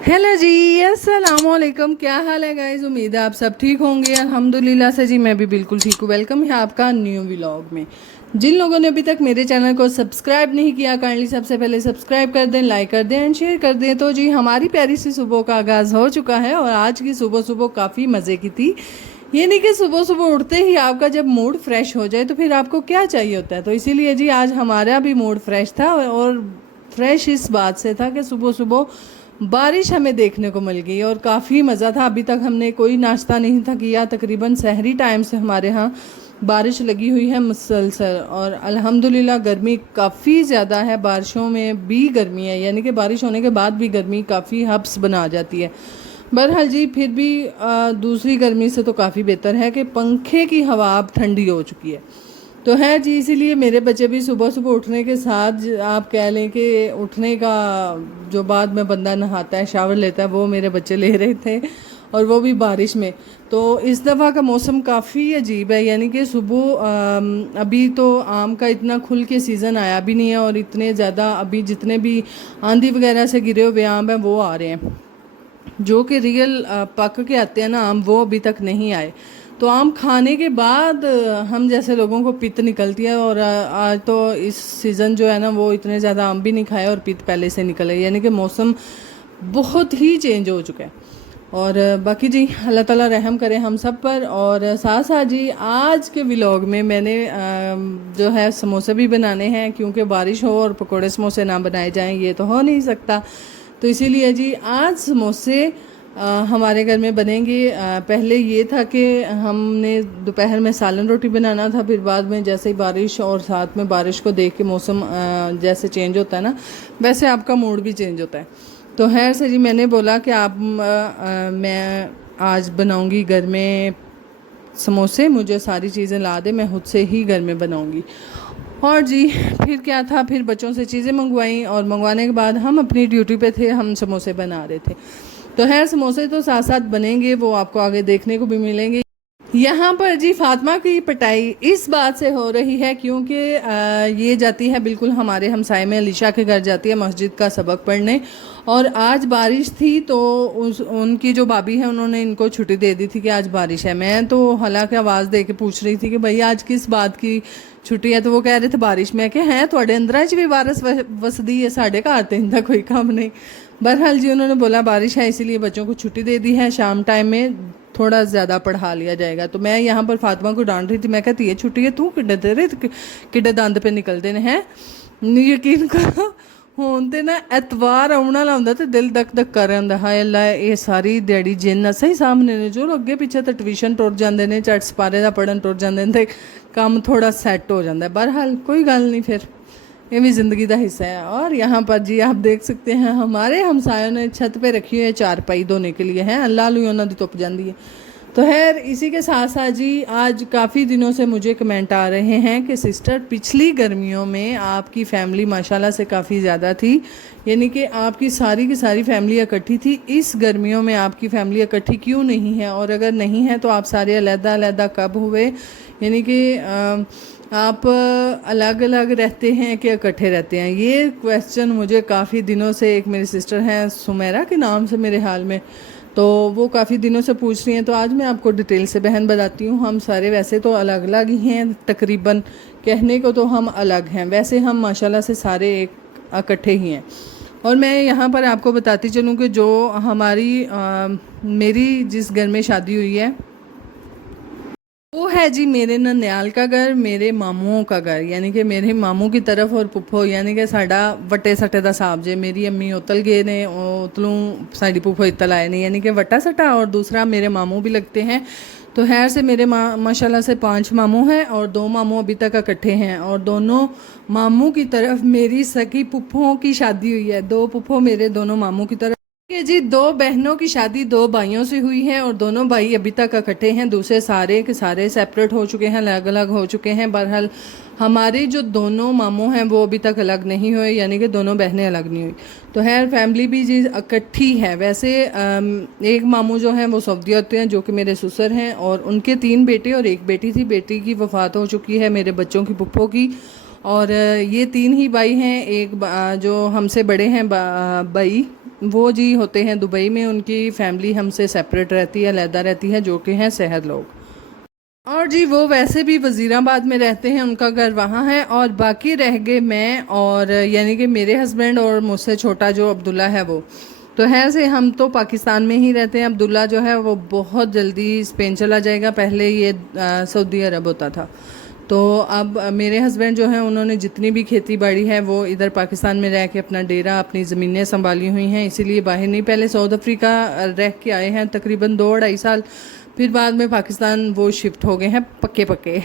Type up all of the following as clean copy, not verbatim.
Hello जी, अस्सलाम वालेकुम। क्या हाल है गाइस? उम्मीद है आप सब ठीक होंगे। अल्हम्दुलिल्लाह से जी मैं भी बिल्कुल ठीक हूँ। वेलकम है आपका न्यू व्लॉग में। जिन लोगों ने अभी तक मेरे चैनल को सब्सक्राइब नहीं किया, काइंडली सबसे पहले सब्सक्राइब कर दें, लाइक कर दें एंड शेयर कर दें। तो जी हमारी प्यारी सी सुबह का आगाज़ हो चुका है और आज की सुबह सुबह काफ़ी मज़े की थी। ये नहीं कि सुबह सुबह उठते ही आपका जब मूड फ्रेश हो जाए तो फिर आपको क्या चाहिए होता है। तो इसीलिए जी आज हमारा भी मूड फ्रेश था और फ्रेश इस बात से था कि सुबह सुबह बारिश हमें देखने को मिल गई और काफ़ी मज़ा था। अभी तक हमने कोई नाश्ता नहीं था किया, तकरीबन सहरी टाइम से हमारे यहाँ बारिश लगी हुई है मुसलसल। और अल्हम्दुलिल्लाह गर्मी काफ़ी ज़्यादा है, बारिशों में भी गर्मी है, यानी कि बारिश होने के बाद भी गर्मी काफ़ी हब्स बना जाती है। बहरहाल जी फिर भी दूसरी गर्मी से तो काफ़ी बेहतर है कि पंखे की हवा अब ठंडी हो चुकी है। तो है जी, इसीलिए मेरे बच्चे भी सुबह सुबह उठने के साथ आप कह लें कि उठने का जो बाद में बंदा नहाता है, शावर लेता है, वो मेरे बच्चे ले रहे थे और वो भी बारिश में। तो इस दफ़ा का मौसम काफ़ी अजीब है, यानी कि सुबह अभी तो आम का इतना खुल के सीज़न आया भी नहीं है और इतने ज़्यादा अभी जितने भी आंधी वगैरह से गिरे हुए आम हैं वो आ रहे हैं, जो कि रियल पक के आते हैं ना आम, वो अभी तक नहीं आए। तो आम खाने के बाद हम जैसे लोगों को पित्त निकलती है और आज तो इस सीज़न जो है ना वो इतने ज़्यादा आम भी नहीं खाए और पित्त पहले से निकले, यानी कि मौसम बहुत ही चेंज हो चुका है। और बाकी जी अल्लाह ताला रहम करे हम सब पर। और साथ साथ जी आज के व्लॉग में मैंने जो है समोसे भी बनाने हैं, क्योंकि बारिश हो और पकोड़े समोसे ना बनाए जाएं ये तो हो नहीं सकता। तो इसीलिए जी आज समोसे हमारे घर में बनेंगे। पहले ये था कि हमने दोपहर में सालन रोटी बनाना था, फिर बाद में जैसे ही बारिश और साथ में बारिश को देख के मौसम जैसे चेंज होता है ना, वैसे आपका मूड भी चेंज होता है। तो खैर से जी मैंने बोला कि मैं आज बनाऊंगी घर में समोसे, मुझे सारी चीज़ें ला दे, मैं खुद से ही घर में बनाऊंगी। और जी फिर क्या था, फिर बच्चों से चीज़ें मंगवाई और मंगवाने के बाद हम अपनी ड्यूटी पे थे, हम समोसे बना रहे थे। तो खैर समोसे तो साथ साथ बनेंगे, वो आपको आगे देखने को भी मिलेंगे। यहाँ पर जी फातिमा की पिटाई इस बात से हो रही है क्योंकि ये जाती है बिल्कुल हमारे हमसाए में अलीशा के घर जाती है मस्जिद का सबक पढ़ने, और आज बारिश थी तो उनकी जो भाभी है उन्होंने इनको छुट्टी दे दी थी कि आज बारिश है। मैं तो हालांकि आवाज़ दे के पूछ रही थी कि भाई आज किस बात की छुट्टी है, तो वो कह रहे थे बारिश में। कि हैं थोड़े अंदर भी बारिश वसदी है, साढ़े घर तो इनका कोई काम नहीं। बहरहाल जी उन्होंने बोला बारिश है इसीलिए बच्चों को छुट्टी दे दी है, शाम टाइम में थोड़ा ज़्यादा पढ़ा लिया जाएगा। तो मैं यहाँ पर फातिमा को डांट रही थी, मैं कहती है छुट्टी है, तू किड्डे तेरे किड्डे दंद पे निकलते हैं। यकीन करो ਹੁਣ ਤੇ ना एतवार आने वाला ਹੁੰਦਾ ਤੇ दिल धक धक कर रहा हाय अल्लाह ये सारी दिहाड़ी जिन असा ही सामने ने, जो अगे पीछे तो ट्यूशन टुर जाते हैं, झट सपारे का पढ़न टुर जाते हैं, काम थोड़ा सैट हो जाता है। बहरहाल कोई गल नहीं, फिर ये भी ज़िंदगी का हिस्सा है। और यहाँ पर जी आप देख सकते हैं हमारे हमसायों ने छत पे रखी हुई है चारपाई धोने के लिए, हैं अल्लाह लुई उन्होंने धुप जाती है। तो खैर इसी के साथ साथ जी आज काफ़ी दिनों से मुझे कमेंट आ रहे हैं कि सिस्टर पिछली गर्मियों में आपकी फ़ैमिली माशाल्लाह से काफ़ी ज़्यादा थी, यानी कि आपकी सारी की सारी फैमिली इकट्ठी थी। इस गर्मियों में आपकी फ़ैमिली इकट्ठी क्यों नहीं है, और अगर नहीं है तो आप सारे अलग अलग कब हुए, यानी कि आप अलग अलग रहते हैं कि इकट्ठे रहते हैं। ये क्वेश्चन मुझे काफ़ी दिनों से, एक मेरी सिस्टर हैं सुमेरा के नाम से मेरे हाल में, तो वो काफ़ी दिनों से पूछ रही हैं। तो आज मैं आपको डिटेल से बहन बताती हूँ। हम सारे वैसे तो अलग अलग ही हैं, तकरीबन कहने को तो हम अलग हैं, वैसे हम माशाल्लाह से सारे एक इकट्ठे ही हैं। और मैं यहाँ पर आपको बताती चलूँ कि जो मेरी जिस घर में शादी हुई है वो है जी मेरे ननियाल का घर, मेरे मामूओं का घर, यानी कि मेरे मामू की तरफ और पुप्पो, यानी कि साडा वटे सटे का साहब जे। मेरी अम्मी उतल गए ने, उतलों साड़ी पुप्पो इतल आए नहीं, यानी कि वटा सटा। और दूसरा मेरे मामू भी लगते हैं। तो खैर से मेरे माशाल्लाह से 5 मामू हैं और 2 मामू अभी तक इकट्ठे हैं। और दोनों मामू की तरफ मेरी सगी पुप्पों की शादी हुई है, 2 पुप्पो मेरे दोनों मामू की तरफ कि जी 2 बहनों की शादी 2 भाइयों से हुई है और दोनों भाई अभी तक इकट्ठे हैं, दूसरे सारे के सारे सेपरेट हो चुके हैं, अलग अलग हो चुके हैं। बहरहाल हमारे जो दोनों मामू हैं वो अभी तक अलग नहीं हुए, यानी कि दोनों बहनें अलग नहीं हुई। तो खैर फैमिली भी जी इकट्ठी है। वैसे एक मामू जो हैं वो सऊदी होते हैं, जो कि मेरे ससुर हैं, और उनके 3 बेटे और 1 बेटी थी। बेटी की वफ़ात हो चुकी है मेरे बच्चों की पुप्पो की। और ये 3 ही भाई हैं, एक जो हमसे बड़े हैं भाई वो जी होते हैं दुबई में, उनकी फैमिली हमसे सेपरेट रहती है, अलहदा रहती है, जो कि हैं सहर लोग। और जी वो वैसे भी वज़ीराबाद में रहते हैं, उनका घर वहाँ है। और बाकी रह गए मैं और यानी कि मेरे हस्बैंड और मुझसे छोटा जो अब्दुल्ला है वो। तो है से हम तो पाकिस्तान में ही रहते हैं। अब्दुल्ला जो है वो बहुत जल्दी स्पेन चला जाएगा, पहले ये सऊदी अरब होता था। तो अब मेरे हस्बैंड जो हैं उन्होंने जितनी भी खेती बाड़ी है वो इधर पाकिस्तान में रह के अपना डेरा, अपनी ज़मीनें संभाली हुई हैं, इसीलिए बाहर नहीं। पहले साउथ अफ्रीका रह के आए हैं तकरीबन 2 ढाई साल, फिर बाद में पाकिस्तान वो शिफ्ट हो गए हैं पक्के पक्के।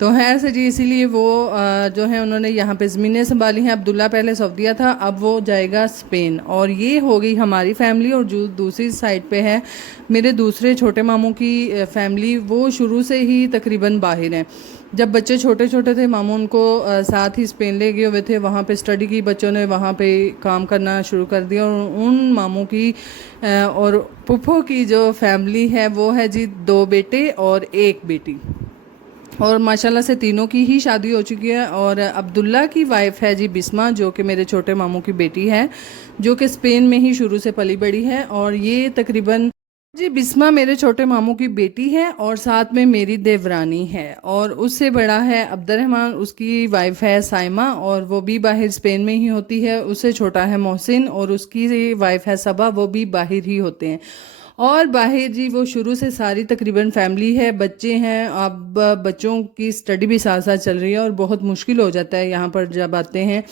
तो है ऐसे जी, इसीलिए वो जो है उन्होंने यहाँ पे ज़मीनें संभाली हैं। अब्दुल्ला पहले सऊदीया था, अब वो जाएगा स्पेन। और ये हो गई हमारी फैमिली। और जो दूसरी साइड पे है मेरे दूसरे छोटे मामू की फैमिली, वो शुरू से ही तकरीबन बाहर हैं। जब बच्चे छोटे छोटे थे मामू उनको साथ ही स्पेन ले गए हुए थे, वहाँ पे स्टडी की, बच्चों ने वहाँ पे काम करना शुरू कर दिया। और उन मामू की और पुप्पो की जो फैमिली है वो है जी 2 बेटे और 1 बेटी। और माशाल्लाह से तीनों की ही शादी हो चुकी है। और अब्दुल्ला की वाइफ है जी बिस्मा, जो कि मेरे छोटे मामू की बेटी है, जो कि स्पेन में ही शुरू से पली बड़ी है। और ये तकरीबन जी बिस्मा मेरे छोटे मामू की बेटी है और साथ में मेरी देवरानी है। और उससे बड़ा है अब्दुर्रहमान, उसकी वाइफ है साइमा और वो भी बाहर स्पेन में ही होती है। उससे छोटा है मोहसिन और उसकी वाइफ है सबा, वो भी बाहर ही होते हैं। और बाहर जी वो शुरू से सारी तकरीबन फैमिली है, बच्चे हैं। अब बच्चों की स्टडी भी साथ साथ चल रही है और बहुत मुश्किल हो जाता है यहाँ पर जब आते हैं।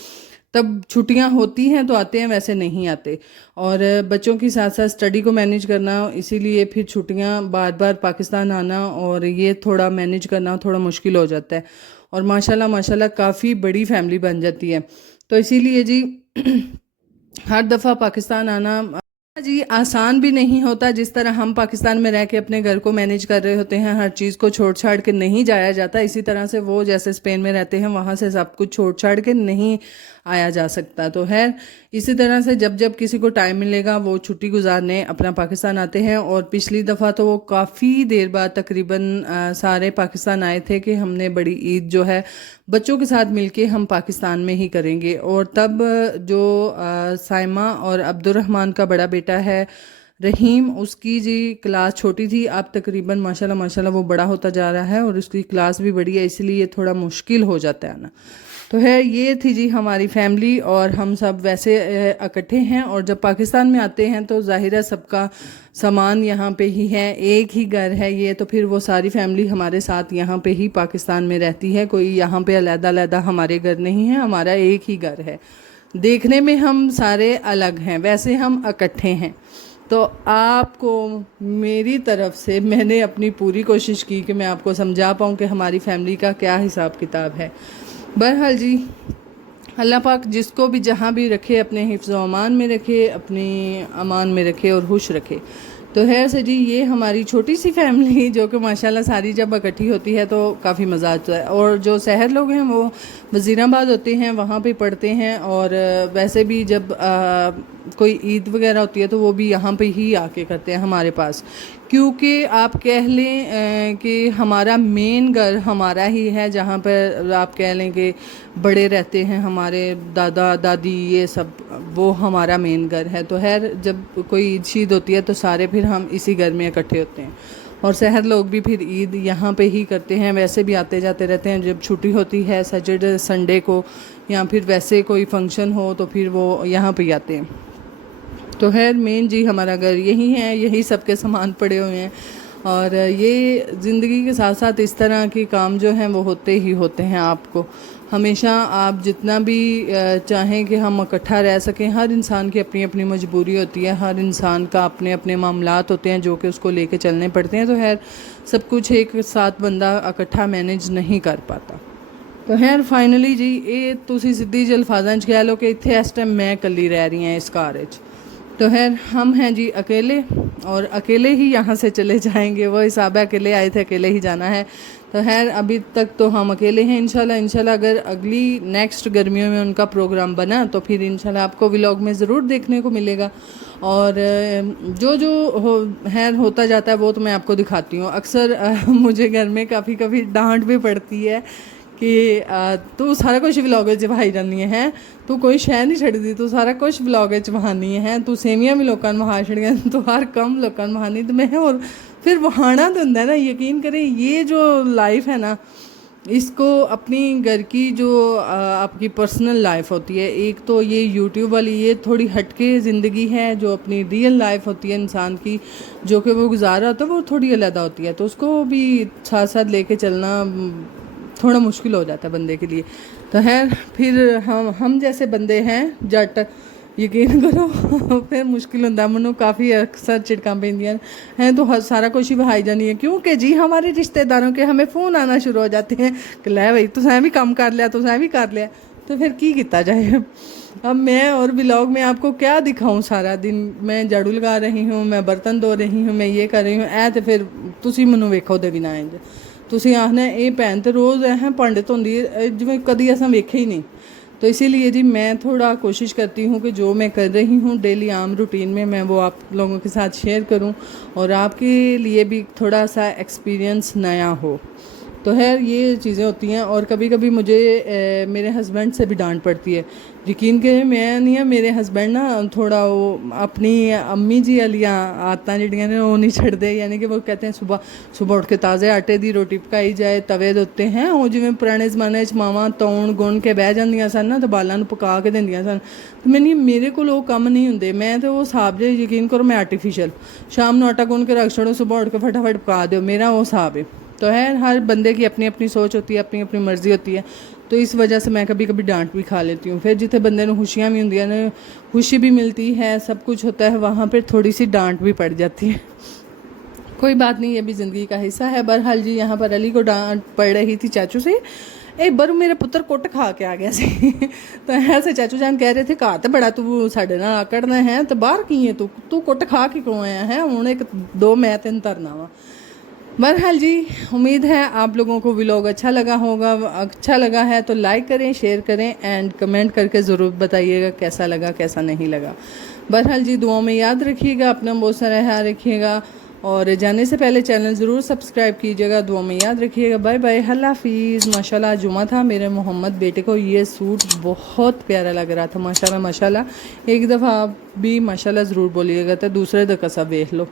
तब छुट्टियाँ होती हैं तो आते हैं, वैसे नहीं आते। और बच्चों की साथ साथ स्टडी को मैनेज करना, इसीलिए फिर छुट्टियाँ बार बार पाकिस्तान आना और ये थोड़ा मैनेज करना थोड़ा मुश्किल हो जाता है। और माशाल्लाह माशाल्लाह काफ़ी बड़ी फैमिली बन जाती है। तो इसीलिए जी हर दफ़ा पाकिस्तान आना जी आसान भी नहीं होता। जिस तरह हम पाकिस्तान में रह के अपने घर को मैनेज कर रहे होते हैं, हर चीज़ को छोड़ छाड़ के नहीं जाया जाता, इसी तरह से वो जैसे स्पेन में रहते हैं वहाँ से सब कुछ छोड़ छाड़ के नहीं आया जा सकता। तो है इसी तरह से जब जब किसी को टाइम मिलेगा वो छुट्टी गुजारने अपना पाकिस्तान आते हैं। और पिछली दफ़ा तो वो काफ़ी देर बाद तकरीबन सारे पाकिस्तान आए थे कि हमने बड़ी ईद जो है बच्चों के साथ मिलके हम पाकिस्तान में ही करेंगे। और तब जो साइमा और अब्दुर्रहमान का बड़ा बेटा है रहीम, उसकी जी क्लास छोटी थी, अब तकरीबन माशाल्लाह माशाल्लाह वो बड़ा होता जा रहा है और उसकी क्लास भी बड़ी है, इसलिए थोड़ा मुश्किल हो जाता है ना। तो है ये थी जी हमारी फैमिली और हम सब वैसे इकट्ठे हैं। और जब पाकिस्तान में आते हैं तो जाहिर है सबका सामान यहाँ पे ही है, एक ही घर है ये, तो फिर वो सारी फैमिली हमारे साथ यहाँ पे ही पाकिस्तान में रहती है। कोई यहाँ पे अलग अलग हमारे घर नहीं है, हमारा एक ही घर है। देखने में हम सारे अलग हैं, वैसे हम इकट्ठे हैं। तो आपको मेरी तरफ से मैंने अपनी पूरी कोशिश की कि मैं आपको समझा पाऊँ कि हमारी फैमिली का क्या हिसाब किताब है। बहरहाल जी अल्लाह पाक जिसको भी जहाँ भी रखे अपने हिफ्ज़ व अमान में रखे, अपने अमान में रखे और खुश रखे। तो है से जी ये हमारी छोटी सी फैमिली जो कि माशाल्लाह सारी जब इकट्ठी होती है तो काफ़ी मज़ा आता है। और जो शहर लोग हैं वो वज़ीराबाद होते हैं, वहाँ पे पढ़ते हैं। और वैसे भी जब कोई ईद वगैरह होती है तो वो भी यहाँ पे ही आके करते हैं हमारे पास, क्योंकि आप कह लें कि हमारा मेन घर हमारा ही है, जहाँ पर आप कह लें कि बड़े रहते हैं हमारे दादा दादी ये सब, वो हमारा मेन घर है। तो खैर जब कोई ईद शीद होती है तो सारे फिर हम इसी घर में इकट्ठे होते हैं। और शहर लोग भी फिर ईद यहाँ पे ही करते हैं, वैसे भी आते जाते रहते हैं। जब छुट्टी होती है सैटरडे संडे को या फिर वैसे कोई फंक्शन हो तो फिर वो यहाँ पे आते हैं। तो खैर मेन जी हमारा घर यही है, यही सबके सामान पड़े हुए हैं। और ये ज़िंदगी के साथ साथ इस तरह के काम जो हैं वो होते ही होते हैं। आपको हमेशा आप जितना भी चाहें कि हम इकट्ठा रह सकें, हर इंसान की अपनी अपनी मजबूरी होती है, हर इंसान का अपने अपने मामलात होते हैं जो कि उसको लेके चलने पड़ते हैं। तो खैर सब कुछ एक साथ बंदा इकट्ठा मैनेज नहीं कर पाता। तो खैर फाइनली जी ये तुसी सिद्धी जी अल्फाजां च कह लो कि इत्थे इस टाइम मैं कल्ली रह रही हैं इस घर च। तो खैर हम हैं जी अकेले और अकेले ही यहाँ से चले जाएंगे। वो हिसाब है अकेले आए थे अकेले ही जाना है। तो खैर अभी तक तो हम अकेले हैं। इंशाल्लाह अगर अगली नेक्स्ट गर्मियों में उनका प्रोग्राम बना तो फिर इंशाल्लाह आपको व्लॉग में ज़रूर देखने को मिलेगा। और जो जो होता जाता है वो तो मैं आपको दिखाती हूँ। अक्सर मुझे घर में कभी डांट भी पड़ती है कि तू सारा कुछ व्लॉग च विखाई जानी है तू कोई शै नहीं छड्डदी तू सारा कुछ व्लॉग च विखानी है तू सेवियां भी लोगों ने विखा छड़ियां तू हर कम लोगों ने विखानी तो मैं और फिर वहाना तो होंदा है ना। यकीन करें ये जो लाइफ है ना इसको अपनी घर की जो आपकी पर्सनल लाइफ होती है, एक तो ये यूट्यूब वाली ये थोड़ी हटके ज़िंदगी है, जो अपनी रियल लाइफ होती है इंसान की जो कि वो गुजारा होता है वो थोड़ी अलग होती है, तो उसको भी साथ साथ लेके चलना थोड़ा मुश्किल हो जाता है बंदे के लिए। तो है फिर हम जैसे बंदे हैं जट यकीन करो फिर मुश्किल होंदा मैनू काफ़ी अक्सर झिड़कां पैंदियां हैं तो सारा कुछ ही बहाई जानी है, क्योंकि जी हमारे रिश्तेदारों के हमें फ़ोन आना शुरू हो जाते हैं कि लै भाई तुसें भी काम कर लिया तुसें भी कर लिया, तो फिर की किया जाए। अब मैं और व्लॉग में आपको क्या दिखाऊं, सारा दिन मैं झाड़ू लगा रही हूँ, मैं बर्तन धो रही हूँ, मैं ये कर रही हूँ, ऐ तो फिर तुसी मैनू वेखो दे बिना इंज तुसी आखना ये भैन तो रोज़ ऐ भांडे धोंदी जिवें कदी असां वेखे ही नहीं। तो इसीलिए जी मैं थोड़ा कोशिश करती हूँ कि जो मैं कर रही हूँ डेली आम रूटीन में मैं वो आप लोगों के साथ शेयर करूँ और आपके लिए भी थोड़ा सा एक्सपीरियंस नया हो। तो है ये चीज़ें होती हैं और कभी कभी मुझे मेरे हस्बैंड से भी डांट पड़ती है। यकीन करें मैं नहीं है मेरे हस्बैंड ना थोड़ा वो अपनी अम्मी जी वालियां आदतां जिहड़ियां ने वो नहीं छड्डदे, यानी कि वो कहते हैं सुबह सुबह उठ के ताज़े आटे की रोटी पकाई जाए तवे दे उत्ते हैं वो जिवें पुराने ज़माने च मावां तौण गुण के बह जांदियां सन ना तो बालां नूं पका के दिंदियां सन, तो मैंने मेरे को वो कम नहीं हुंदे, मैं तो वो हिसाब जे यकीन करो मैं आर्टिफिशियल शाम नूं आटा गुन के रख छोड़ो सुबह उठ के फटाफट पका दो, मेरा वो हिसाब है। तो है हर बंदे की अपनी अपनी सोच होती है, अपनी अपनी मर्ज़ी होती है, तो इस वजह से मैं कभी कभी डांट भी खा लेती हूँ। फिर जिथे बंदे को खुशियाँ भी होंदियां ने खुशी भी मिलती है सब कुछ होता है वहाँ पर थोड़ी सी डांट भी पड़ जाती है। कोई बात नहीं, ये भी ज़िंदगी का हिस्सा है। बहरहाल जी यहाँ पर अली को डांट पड़ रही थी चाचू से, एक बार मेरा पुत्र कुट खा के आ गया सी तो ऐसे चाचू जान कह रहे थे घर तो बड़ा तू साढ़े नाल आकड़ना है तो बाहर की है तू तू कुट खा के क्यों आया है, हूँ एक दो मैं तेन तरना वा। बहरहाल जी उम्मीद है आप लोगों को व्लॉग अच्छा लगा होगा, अच्छा लगा है तो लाइक करें शेयर करें एंड कमेंट करके ज़रूर बताइएगा कैसा लगा कैसा नहीं लगा। बहरहाल जी दुआओं में याद रखिएगा, अपना बहुत सारा ख्याल रखिएगा और जाने से पहले चैनल ज़रूर सब्सक्राइब कीजिएगा, दुआ में याद रखिएगा। बाय बाय, अल्लाह हाफिज़। माशाल्लाह जुमा था, मेरे मोहम्मद बेटे को ये सूट बहुत प्यारा लग रहा था, माशाल्लाह माशाल्लाह। एक दफ़ा आप भी माशाल्लाह ज़रूर बोलिएगा तो दूसरे दफ़ा सब देख लो।